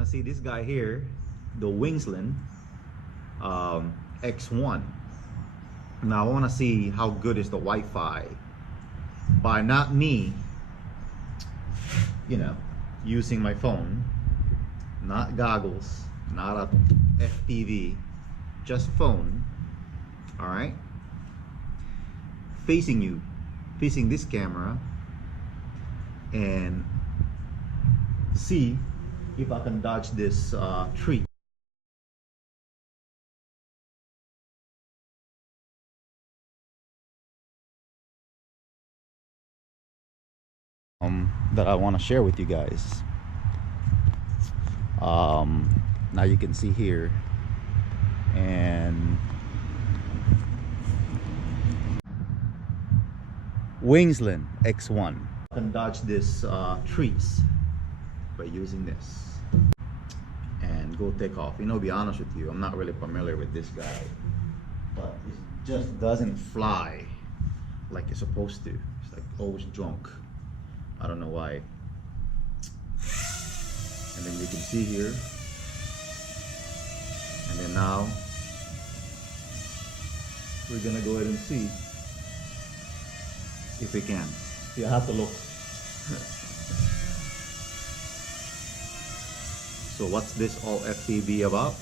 gonna see this guy here, the Wingsland X1. Now I want to see how good is the Wi-Fi by not me, you know, using my phone, not goggles, not a FPV, just phone. All right, facing you, facing this camera, and see if I can dodge this tree. That I want to share with you guys. Now you can see here, and Wingsland X1. I can dodge this trees by using this and go take off. You know, to be honest with you, I'm not really familiar with this guy, but it just doesn't fly like it's supposed to. It's like always drunk. I don't know why. And then you can see here, and then now we're gonna go ahead and see if we can. See, I have to look. So what's this all FPV about?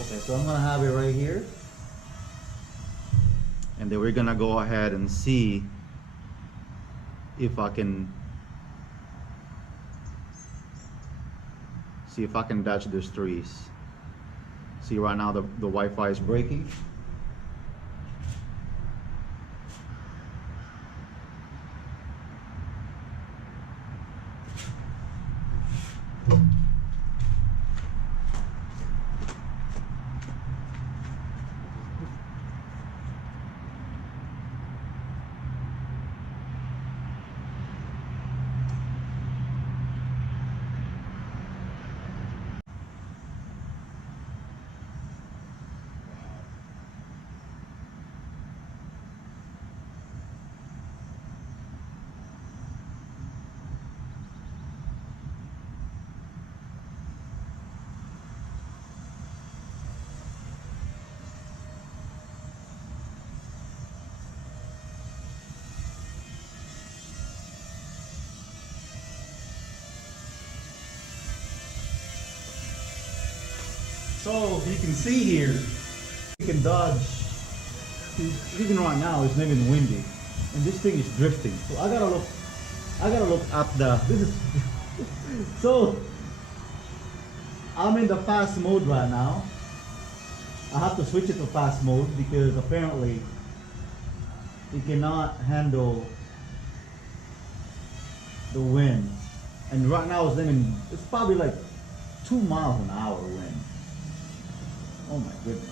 Okay, so I'm gonna have it right here, and then we're gonna go ahead and see if I can dodge those trees. See, right now the Wi-Fi is breaking. So you can see here, you can dodge. Even right now it's not even windy, and this thing is drifting. So I gotta look at the. This is so. I'm in the fast mode right now. I have to switch it to fast mode because apparently it cannot handle the wind. And right now it's probably like 2 miles an hour wind. Oh my goodness.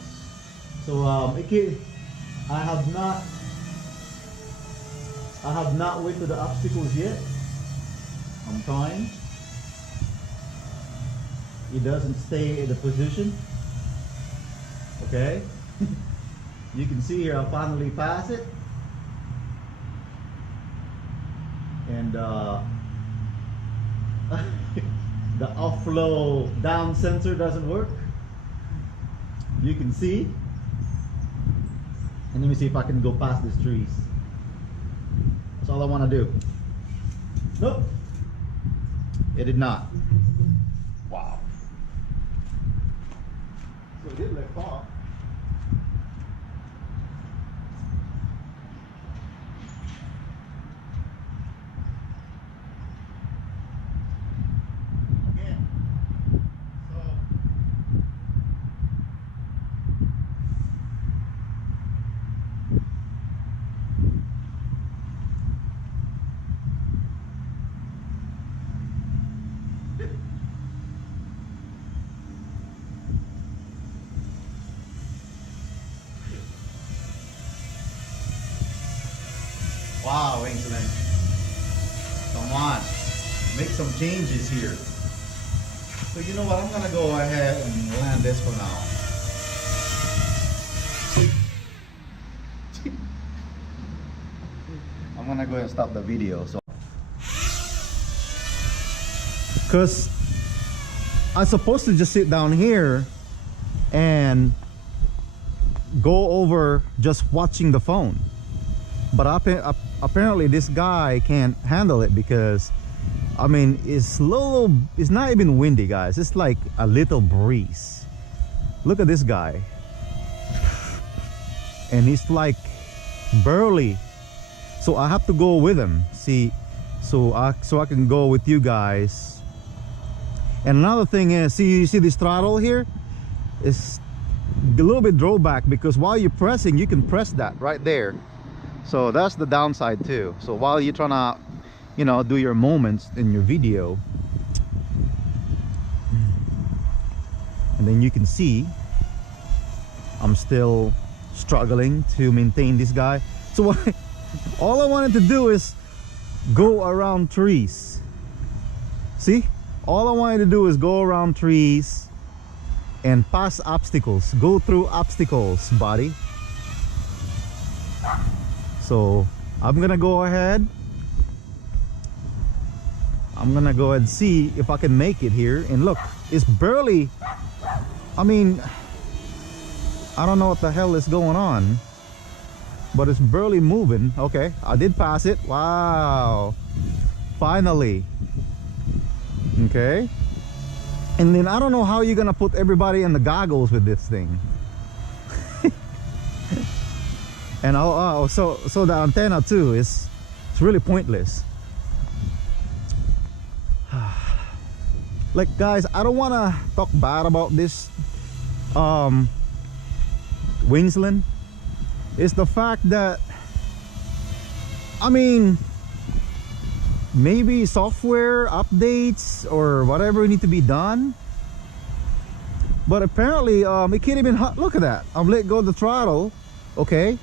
So I have not went to the obstacles yet. I'm trying. It doesn't stay in the position. Okay. You can see here I finally passed it. And the offload down sensor doesn't work. You can see, and let me see if I can go past these trees. That's all I want to do. Nope, it did not. Wow. So it did lift off. Wow, Wingsland. Come on. Make some changes here. So you know what? I'm gonna go ahead and land this for now. I'm gonna go ahead and stop the video. So because I'm supposed to just sit down here and go over just watching the phone, but apparently this guy can't handle it, because I mean it's not even windy, guys. It's like a little breeze. Look at this guy, and he's like burly, so I have to go with him, see, so I can go with you guys. And another thing is, you see this throttle here is a little bit drawback, because while you're pressing, you can press that right there, so that's the downside too. So while you're trying to, you know, do your moments in your video, and then you can see I'm still struggling to maintain this guy. So all I wanted to do is go around trees. See, all I wanted to do is go around trees and pass obstacles, go through obstacles, buddy. So I'm gonna go ahead, and see if I can make it here. And look, it's barely, I mean, I don't know what the hell is going on, but it's barely moving. Okay, I did pass it. Wow, finally. Okay, and then I don't know how you're gonna put everybody in the goggles with this thing. And so the antenna too is, it's really pointless. Like, guys, I don't want to talk bad about this Wingsland. It's the fact that, I mean, maybe software updates or whatever need to be done, but apparently it can't even look at that. I'm let go of the throttle, okay,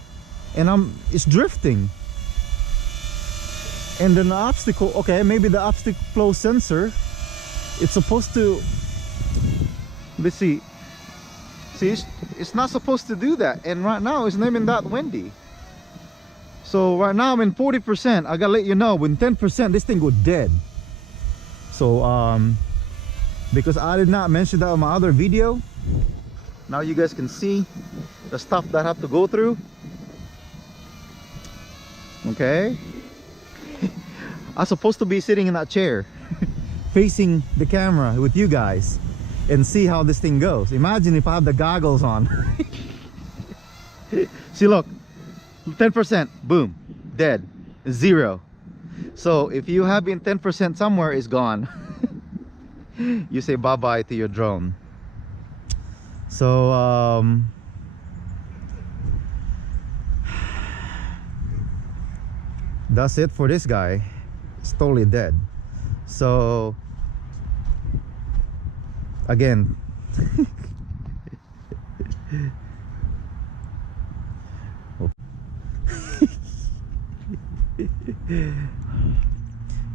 and it's drifting. And then the obstacle, okay, maybe the obstacle flow sensor, it's supposed to, let's see, it's not supposed to do that. And right now it's not even that windy. So right now I'm in 40%. I gotta let you know, when 10% this thing go dead. So because I did not mention that in my other video, now you guys can see the stuff that I have to go through. Okay. I'm supposed to be sitting in that chair facing the camera with you guys and see how this thing goes. Imagine if I have the goggles on. See, look, 10%, boom, dead, 0. So if you have been 10% somewhere, it's gone. You say bye-bye to your drone. So that's it for this guy. It's totally dead. So again,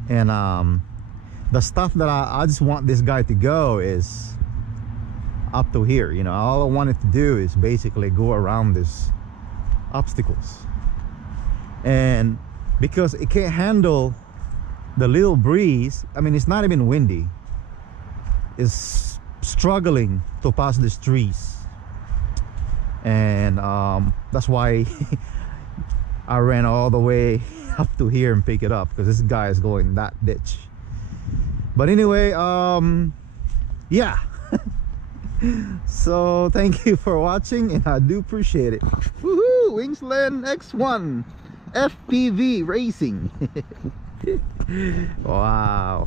and the stuff that I just want this guy to go is up to here. You know, all I wanted to do is basically go around these obstacles, and because it can't handle the little breeze, I mean, it's not even windy, it's struggling to pass these trees. And that's why I ran all the way up to here and pick it up, because this guy is going that ditch. But anyway, yeah. So thank you for watching, and I do appreciate it. Woohoo! Wingsland X1 FPV racing. Wow.